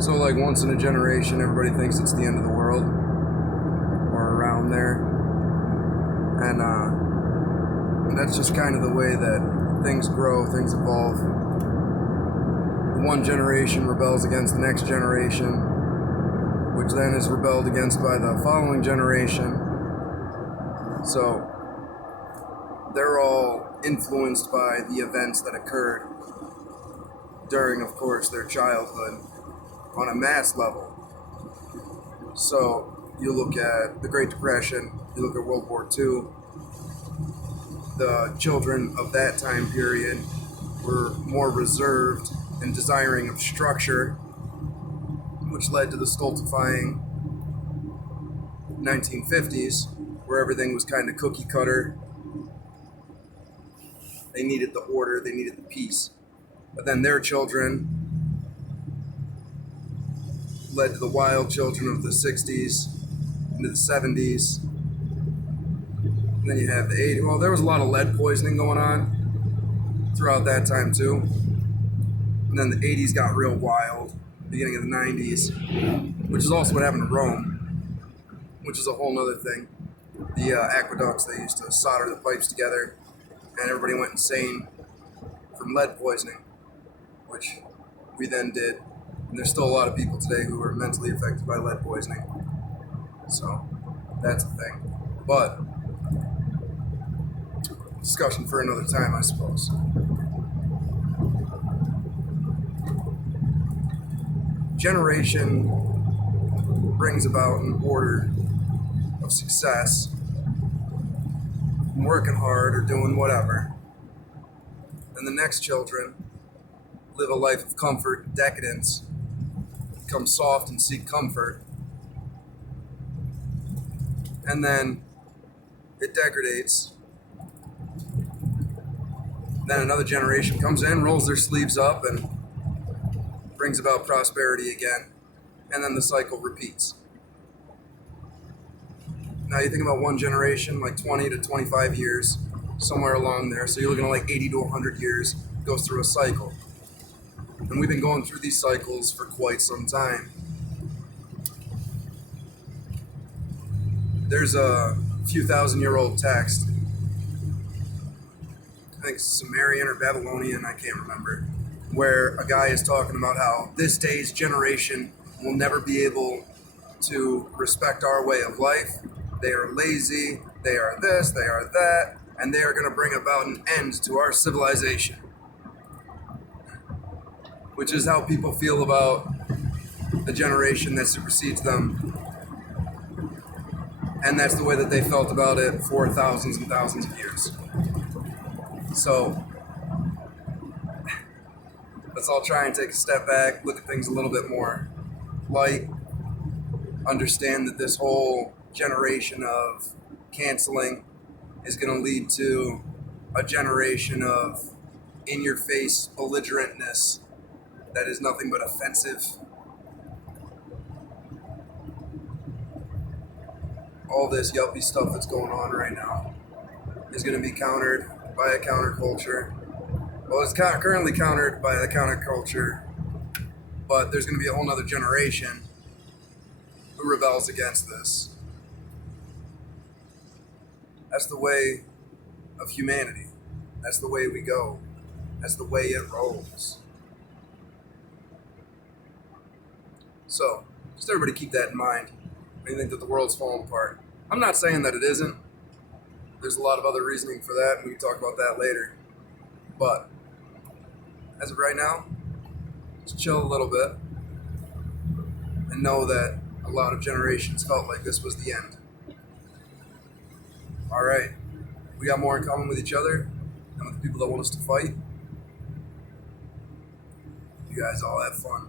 So like once in a generation, everybody thinks it's the end of the world, or around there, and that's just kind of the way that things grow, things evolve. One generation rebels against the next generation, which then is rebelled against by the following generation. So they're all influenced by the events that occurred during, of course, their childhood on a mass level. So you look at the Great Depression, you look at World War II, the children of that time period were more reserved and desiring of structure, which led to the stultifying 1950s, where everything was kind of cookie cutter. They needed the order, they needed the peace. But then their children led to the wild children of the 60s into the 70s. And then you have the 80s. Well, there was a lot of lead poisoning going on throughout that time too. And then the 80s got real wild, beginning of the 90s, which is also what happened to Rome, which is a whole nother thing. The aqueducts, they used to solder the pipes together, and everybody went insane from lead poisoning, which we then did. And there's still a lot of people today who are mentally affected by lead poisoning. So that's a thing. But discussion for another time, I suppose. Generation brings about an order of success, working hard or doing whatever. And the next children live a life of comfort, decadence, become soft and seek comfort. And then it degradates. Then another generation comes in, rolls their sleeves up, and brings about prosperity again. And then the cycle repeats. Now you think about one generation, like 20 to 25 years, somewhere along there. So you're looking at like 80 to 100 years, goes through a cycle. And we've been going through these cycles for quite some time. There's a few thousand-year-old text, I think Sumerian or Babylonian, I can't remember, where a guy is talking about how this day's generation will never be able to respect our way of life. They are lazy, they are this, they are that, and they are going to bring about an end to our civilization. Which is how people feel about the generation that supersedes them. And that's the way that they felt about it for thousands and thousands of years. So let's all try and take a step back, look at things a little bit more light, understand that this whole generation of canceling is going to lead to a generation of in-your-face belligerentness that is nothing but offensive. All this yuppie stuff that's going on right now is going to be countered by a counterculture. Well, it's currently countered by the counterculture, but there's going to be a whole nother generation who rebels against this. That's the way of humanity. That's the way we go. That's the way it rolls. So, just everybody keep that in mind when you think that the world's falling apart. I'm not saying that it isn't. There's a lot of other reasoning for that, and we can talk about that later. But, as of right now, just chill a little bit and know that a lot of generations felt like this was the end. Alright, we got more in common with each other and with the people that want us to fight. You guys all have fun.